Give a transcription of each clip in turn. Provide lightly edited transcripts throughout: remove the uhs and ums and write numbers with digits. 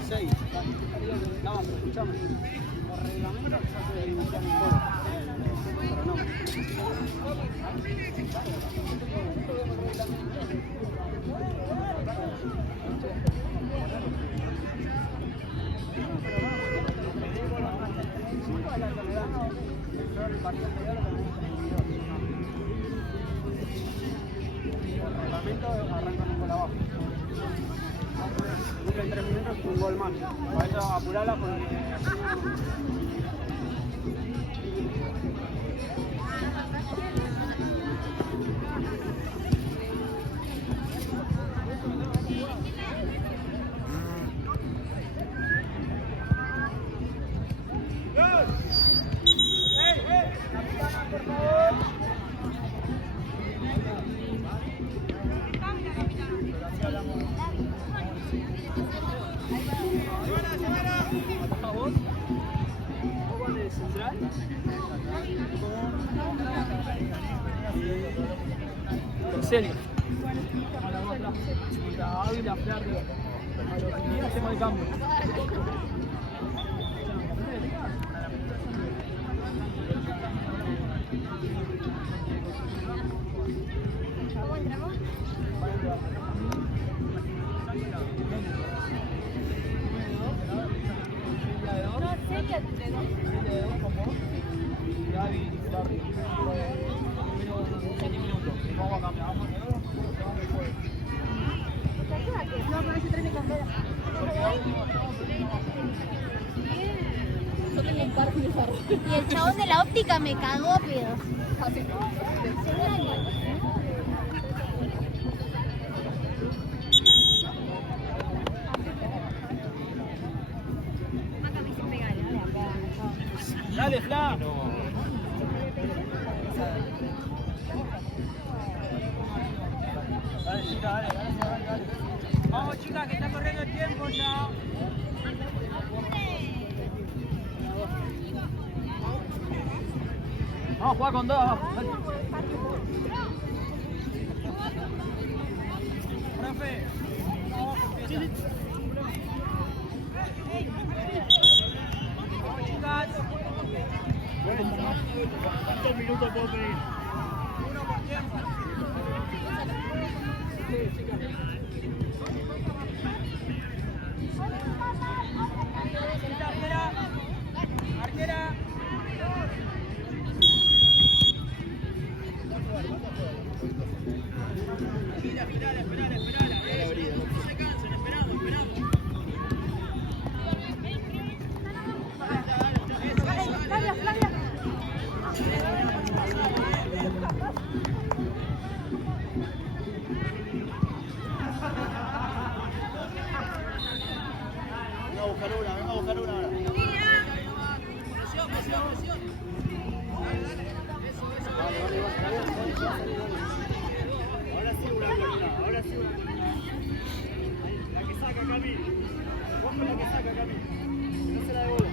6. No, pero escuchame. Por reglamento ya se debe iniciar un gol. Pero no. El partido anterior el reglamento arranca un gol abajo. En 3 minutos un gol más. Por eso apurala porque... Serio. La Ávila, Flardo. A los que días hacemos el cambio. ¿Cómo entramos? No, sería entre dos. Serie de 2 con vos. Gaby y Flardo. Primero 7 minutos. Vamos a cambiar. Vamos a cambiar. No, pero ese tren me cambia. Y el chabón de la óptica me cagó a pedos. Dale, Fla. Dale, chica, dale. Vamos, chica, que está corriendo el tiempo ya. Vamos a jugar con dos abajo. Dale. Profe. Vamos, chicas. ¿Cuántos minutos puedo pedir? 1 por tiempo. Arquera. Esperala. No se cansen, esperamos. Flavia. Venga a buscar una ahora. Presión. Dale. Eso. Dale. Ahora sí una colina. La que saca Cami. Vos con la que saca Cami. No se la devuelvo.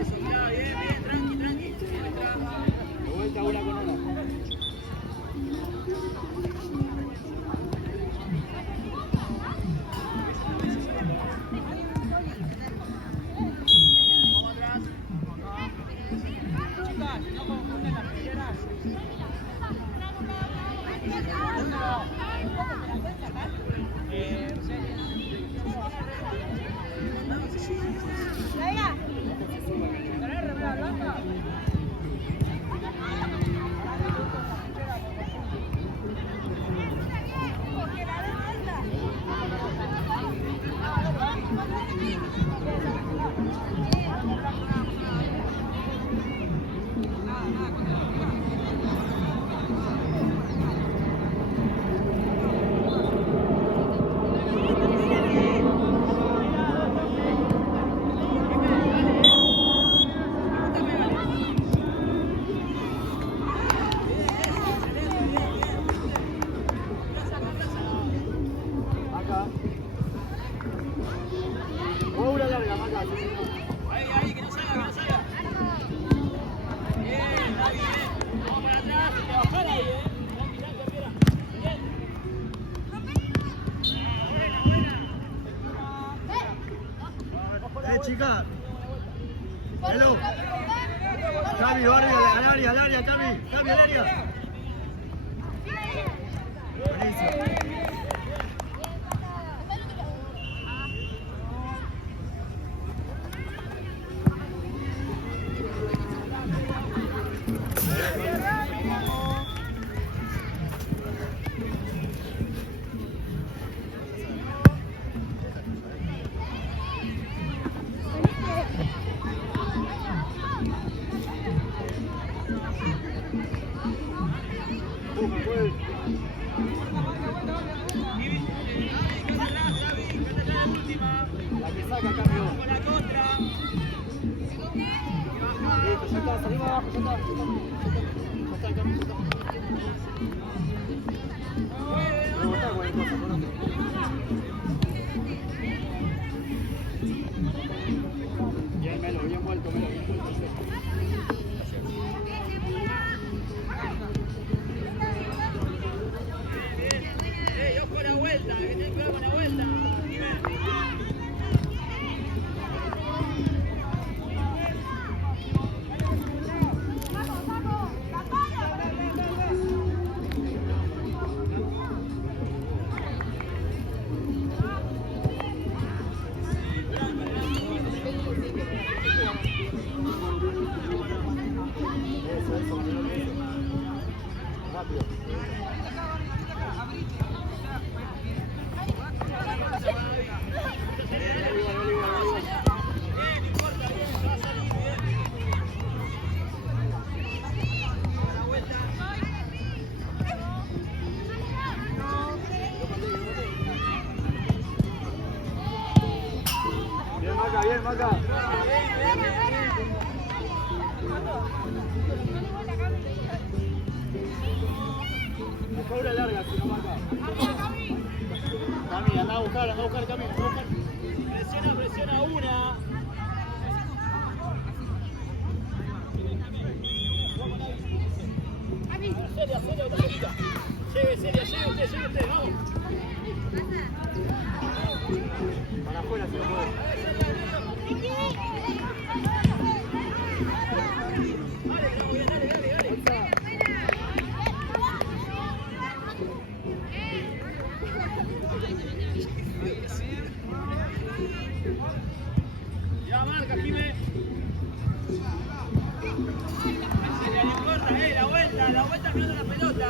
Eso, mirá, bien, tranqui. De vuelta una con una. Ahí, que no salga. Bien, está bien. Vamos para atrás, te bajar ahí, Tranqui, espera. Bien. chica. Hello. Cami, barrio, al área, Cami. Cami, al área. Buenísimo. La que saca, cambio. La contra. Listo, ya está, salimos abajo, ya está. Ya está, cambio, ya está. No está cualquier cosa, conoce. Bien, Melo, bien vuelto, Melo, bien vuelto. Ojo la vuelta, que tenés cuidado con la vuelta. Rápido. Bien, Maca. Mejor una larga, si no Maca. Cami, anda a buscar, Cami, anda a buscar. Presiona una. Seria, otra cosita. Lleve usted, vamos. Para afuera se lo puede. Ya marca, Jimé. No importa, la vuelta mirando la pelota.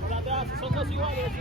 Por atrás, son dos iguales.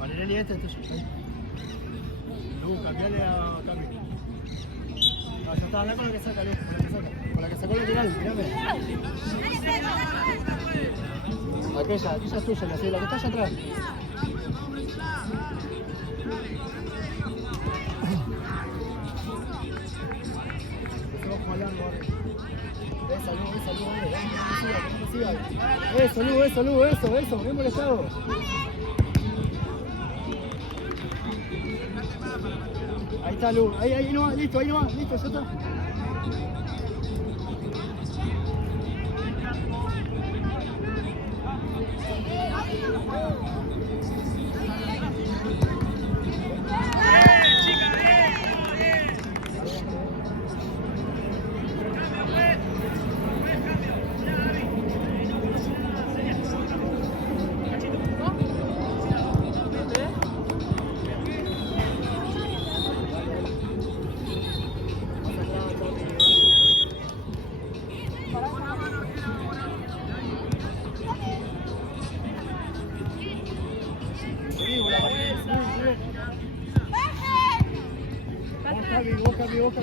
Valerelli, este es tuyo. Cambiale a Cami. No, ya está, habla con la que saca, Lu, con la que saca. Con la que sacó el lateral, mirame. Aquella es tuya, la que está allá atrás. Eso, bien molestado. Ahí está Lu, ahí no va, listo, ya está. Vos,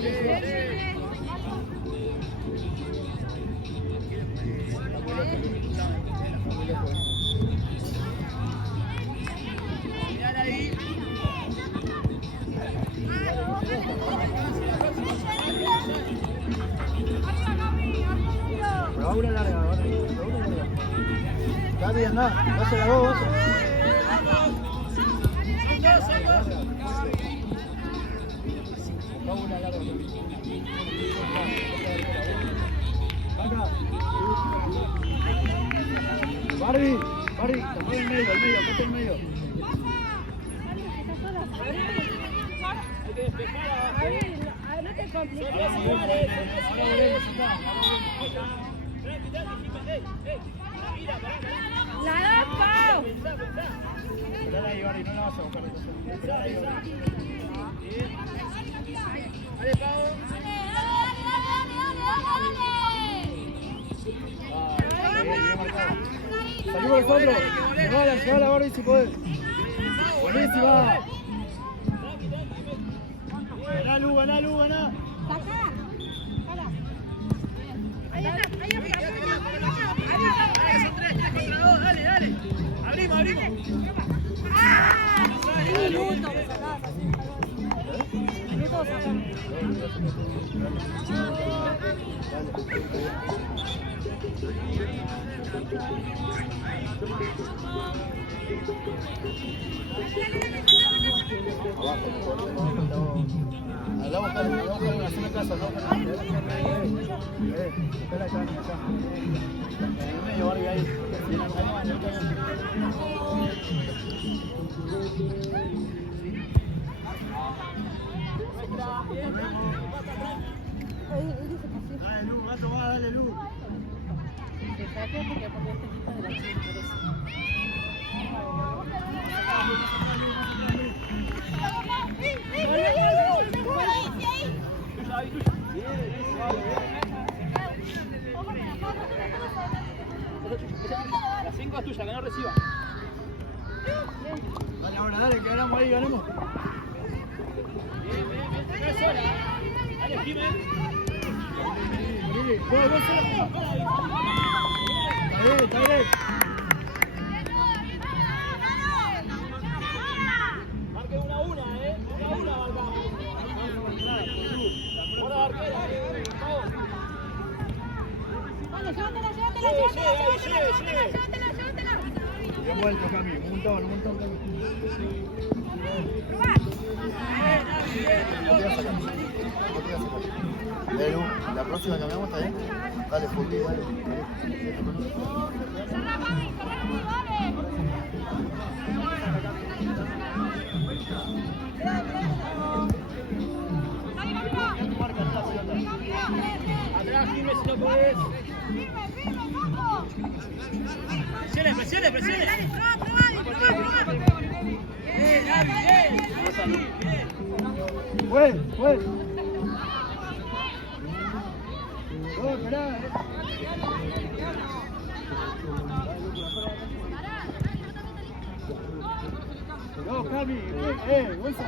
Pero una larga, Gaby, andá, dásela vos. Una larga. Acá. Barbie, tapá el medio, acá el medio. Hay que despejar a... No te compliques. ¡La dos, Pau! Esperá ahí, Barbie, no la vas a buscar. Esperá ahí, Barbie. Dale, Pau. Salimos nosotros. Llegala, Barbie, si podés. Buenísima. Ganá, Lu. Acá. Ahí está. Son 3 contra 2, dale. Abrimos. Minuto me sacás así. Minuto sacás. La buscar una haciendo caso, ¿no? Espera acá. En el medio, Barbie, ahí. Dale, Lu, mato, dale, Lu. La 5 es tuya, que no reciba. Dale ahora, dale, que ganamos ahí, ganemos. No es hora. Dale, Jiménez. Está bien. Marque 1 a 1, 1 a 1 marcamos. Por la arquera, Llévatela. Bien vuelto, Cami, un montón, Cami. No te voy a sacar. Lu, la próxima cambiamos, ¿está bien? Dale, Fulti, dale. atrás, Jiménez, si no podés. Presione. Fue. Oh, esperá. Gaby. Bolsa.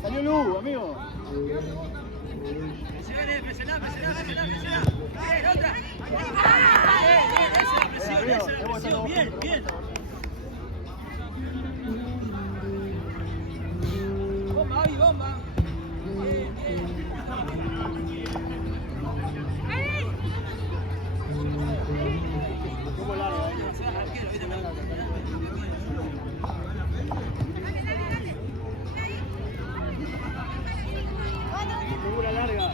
Salió Lu, amigo. Presioná. Bien, otra. Esa es la presión. Bien. Bomba, Gaby, bomba. Bien. ¿Cómo larga? Figura larga.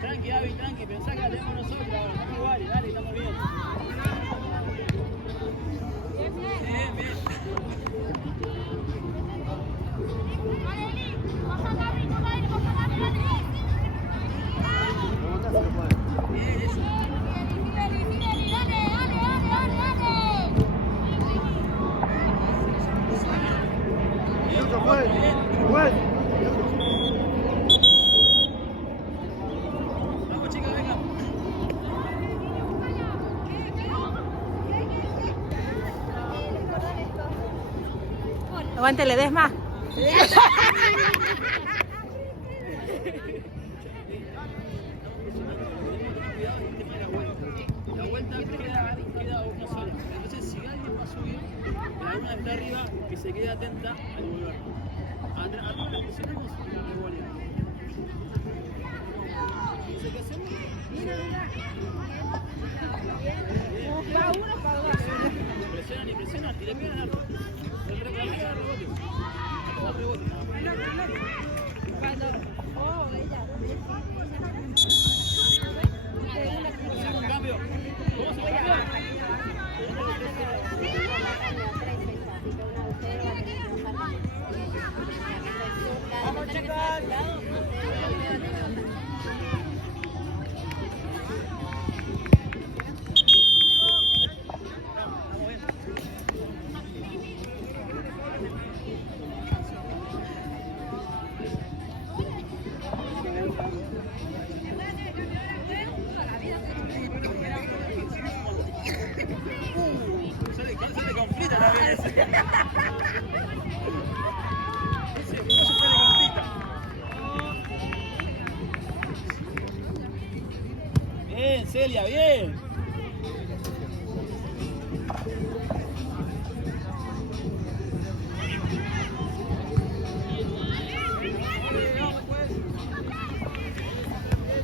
Tranqui, Gaby, pensá que la tenemos nosotros ahora, estamos iguales, dale, estamos bien. Bien. Bien, eso. Lucho, juez. Vamos, chicas, venga. Aguante, le des más. La vuelta queda una sola. Entonces, si alguien va a subir, la una está arriba, que se quede atenta al volver. Arriba la presionamos y la revolvemos. No sé qué hacemos. Presionan y le pegan al arco. El rebote. Hacemos un cambio. ¿Cómo se cambia? Vamos, chicas. Sale conflita la vez. Bien, Celia, bien.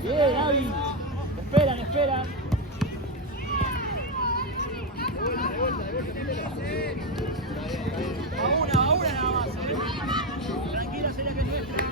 Bien, Gaby. Esperan. A una nada más, Tranquila, Celia, que es nuestra.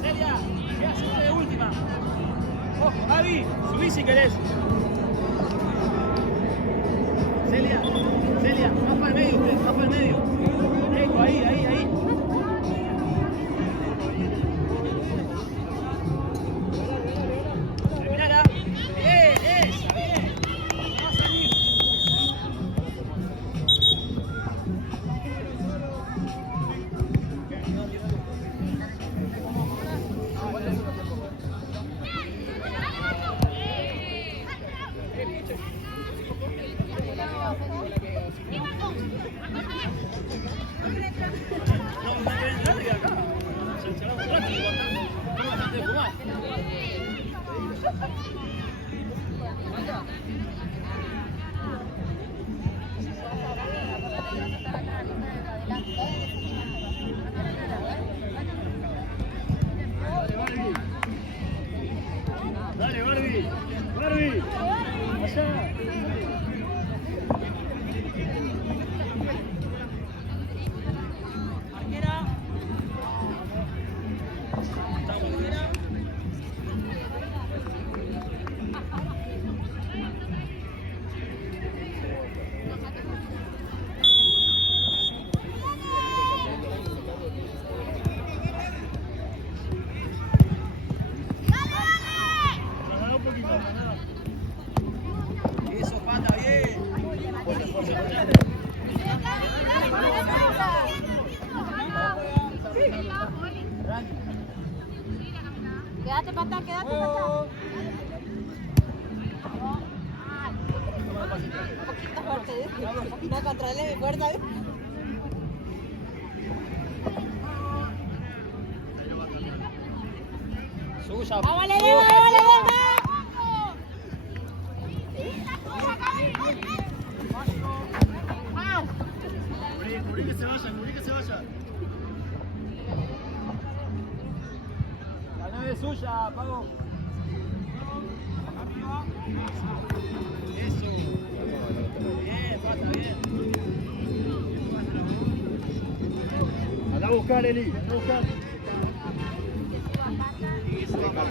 Celia, ¿qué haces de última? Ojo, Gaby, subí si querés. Celia, más para el medio usted, más para el medio. Eco, ahí. Terminala. Bien, esa, bien. Va a salir. Dale, Barbie. Allá. Tranqui. Quédate para atrás, quédate para atrás. Un poquito fuerte, un poquito controle mi fuerza. Suya. ¡Vale, vale! Cubrí que se vaya, cubrí que se vaya. La 9 es suya, Pago. Eso. Bien, pasa bien. Anda a buscar, Eli, anda a buscar.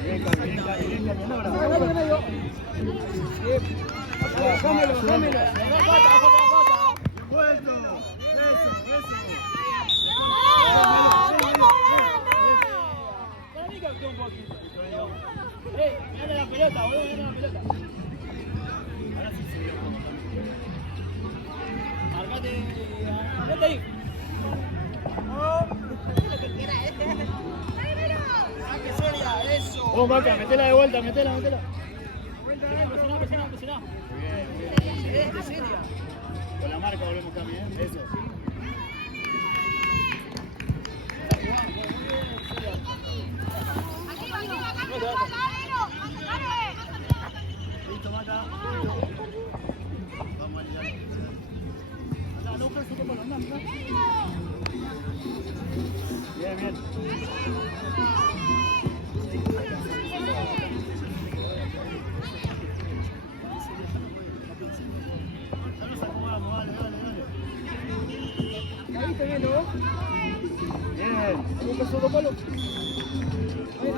Bien, ahora. Cámelo. Vuelto. Eso. Para mí que actuó un poquito. Ey, mirale la pelota, boludo, mirale la pelota. Ahora sí se vio un poco también. Marcate ahí. Eso. Vamos, Maca, metela de vuelta, metela. Presiona. De seria. Con la marca volvemos también, eso. Listo, Maca. Vamos allá. Anda, no, pero anda. Bien. Ya nos acomodamos, dale. Ahí te viendo vos. Bien. Un beso de palo.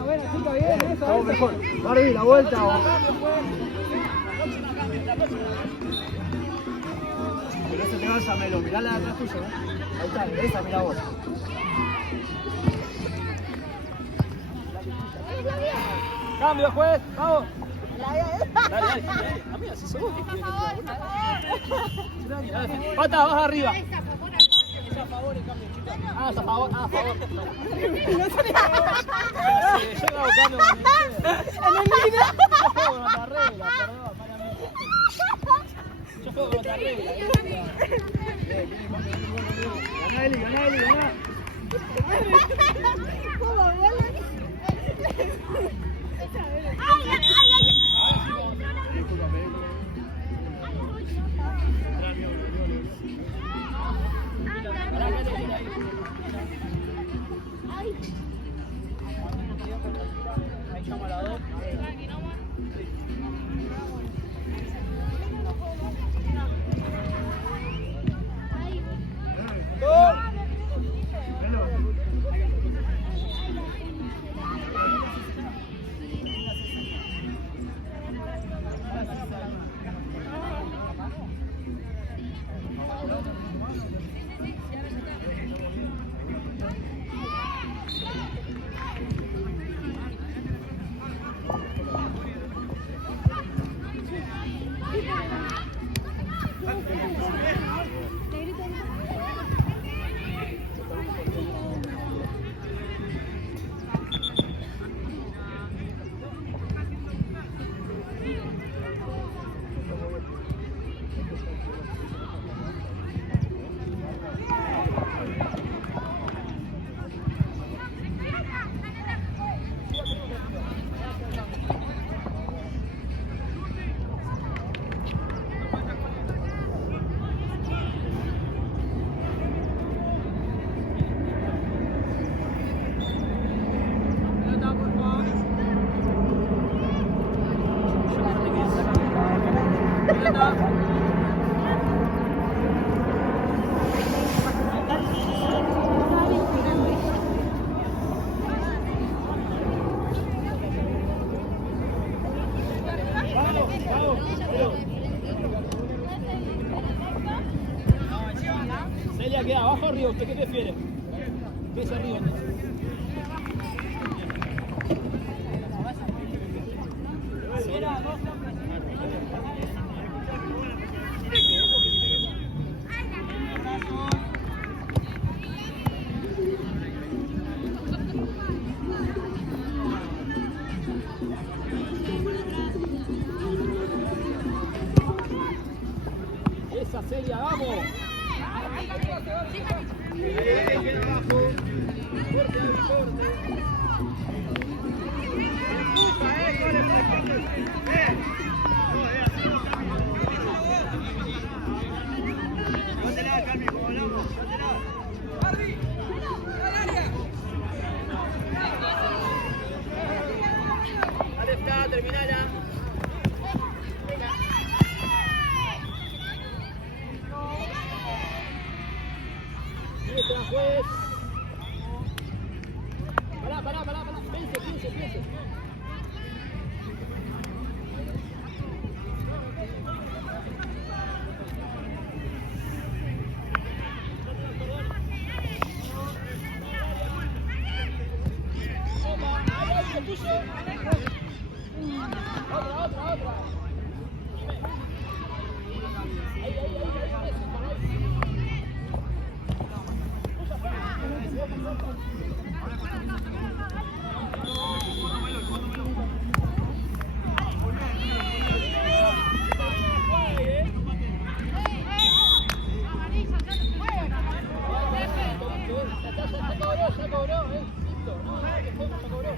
Buena, chica, bien, eso. Vamos mejor. Barbie, la vuelta. Pero ese te vaya, Melo. Mirá la de atrás tuya, ¿eh? Ahí está, esa mirá vos. Cambio, juez, vamos. Dale. Amiga, si sos vos que quieres que te pata, baja arriba. Es a favor el cambio, chicos. Ah, es a favor. Llega buscando. En el líder. Yo juego con otra regla, perdón, mala mía. Yo juego con otra regla. Ganá, Eli, ganá. Ahí llama a la 2. Celia, ¿queda abajo o arriba? ¿Usted qué prefiere? ¿Qué es arriba? Celia, vamos. Queda abajo. Corte, Abby, corte. Empuja, Llévatela, Cami, como hablamos. Llévatela. Dale, está, terminala. Juez. Pará. Piense. Otra. Ya cobró, listo. No, ya cobró.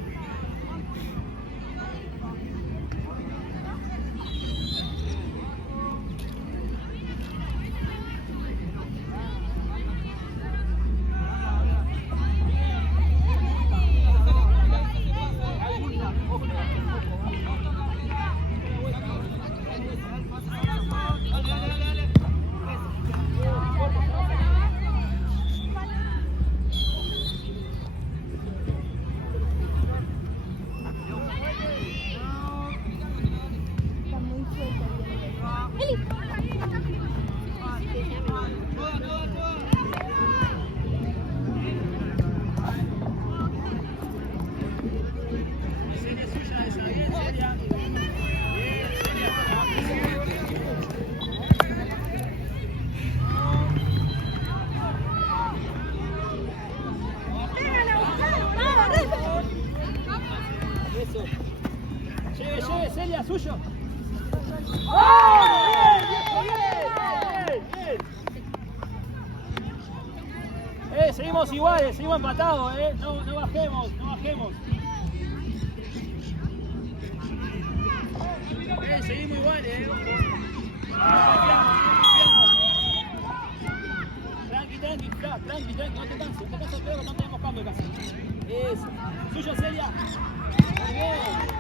Lleve, Celia, suyo. Bien. Seguimos iguales, seguimos empatados, no bajemos. Seguimos iguales, Tranqui, no te canses, creo que no tenemos cambio casi. Eso. Suyo, Celia. Muy bien.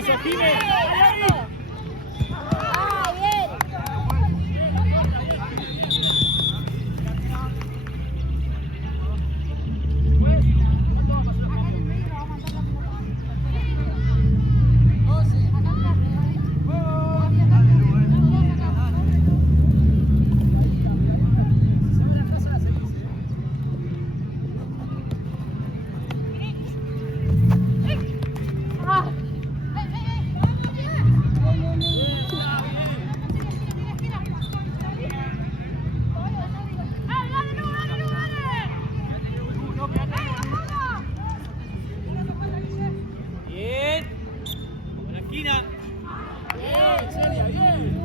Eso, Jimé. Ah, bien. Bien. Con la esquina. Bien, Celia, bien.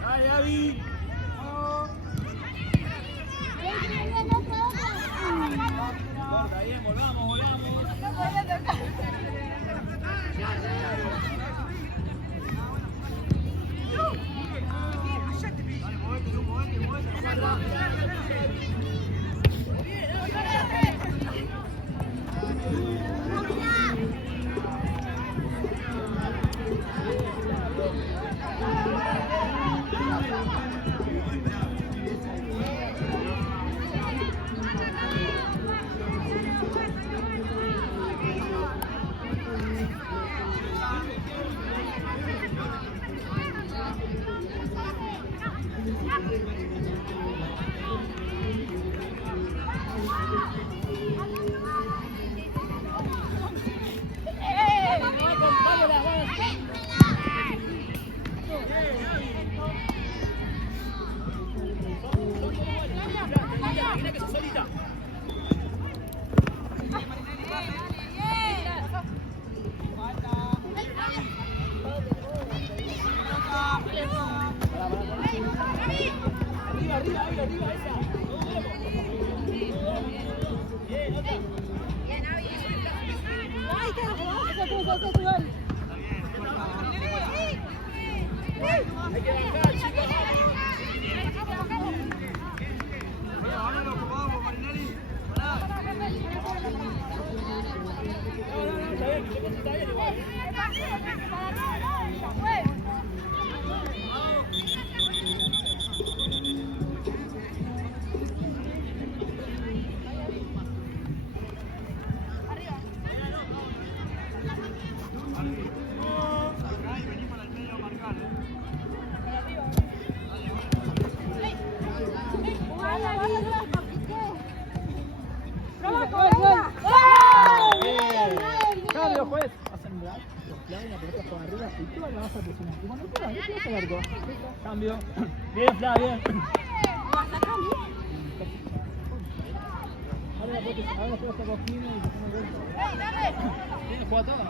Dale, Gaby. Corta, bien, volvamos, volvamos. Mira que sos solita. Arriba, arriba, arriba, arriba, esa. Bien, otra. Hay que bajar, chicos. Está bien igual. Cambio, juez. Hacen un drag, los clavan la pelota por arriba y tú la vas a presionar. Y cuando tú la vas a largo. Cambio. Bien, Fla, bien. Ahora la pelota con Jimmy y se pone el gol. ¿Tienes jugado todo?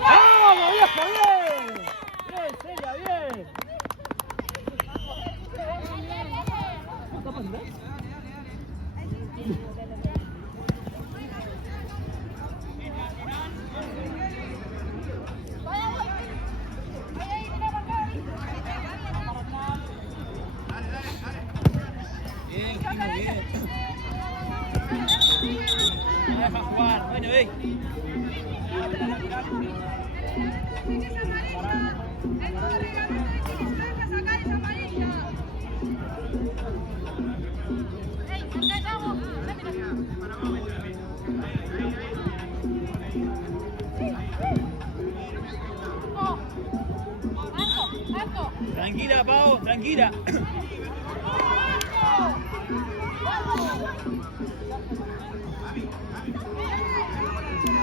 ¡Vamos, viejo! ¡Bien! ¡Bien, Celia, bien! ¿Está pasando? Juan. Bueno, ey. Tranquila, Pau, tranquila.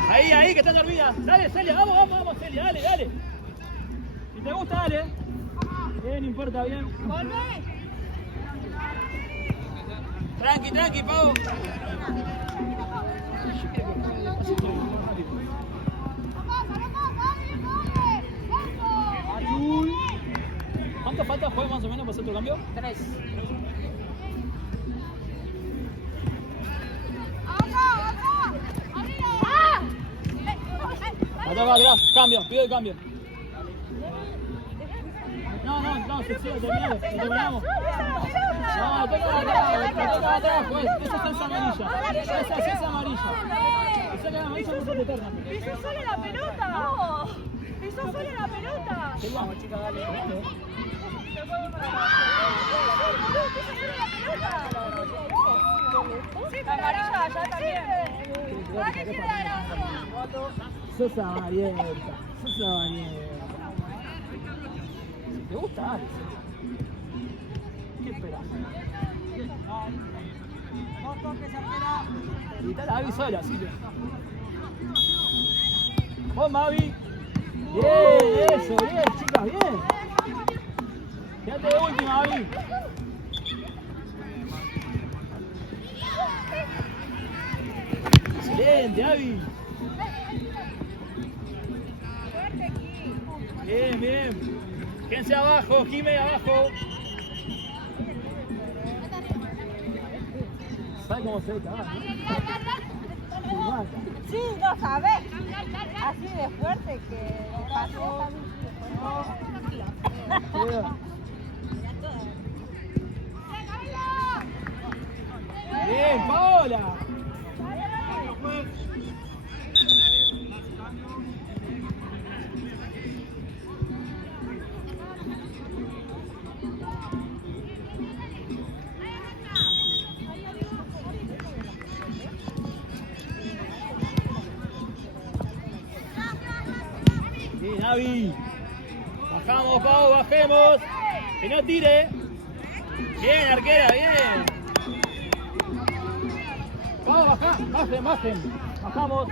Ahí, que están dormidas. Dale, Celia, vamos, Celia, dale. Si te gusta, dale. Bien, no importa, bien. Tranqui, Pau. Azul. ¿Cuánto falta jugar más o menos para hacer tu cambio? 3. Atrás, cambio, pido el cambio. No, terminamos. No, toca atrás, pues. Esa es amarilla. Esa es amarilla. Esa es amarilla, no puede eterna. ¡Pisó solo la pelota! ¡No! ¡Pisó solo la pelota! Vamos, chica, dale. Sí, pero amarilla allá también. ¿Para qué quiere la Sosa abierta. ¿Te gusta, Alex? ¿Qué esperas? Y está la Abby sola, así que. ¡Vos, Mavi! Bien, eso, bien, chicas, bien. Quédate de última, Abby. Excelente, Abby. Bien. Quédense abajo, Jime, abajo. ¿Sabes cómo se ve acá? Sí, no sabes. Así de fuerte que pasó. Bien, Paola. Bien, Avi. Bajamos, Pau, bajemos. Que no tire. Bien, arquera, bien. Pau, bajen. Bajamos.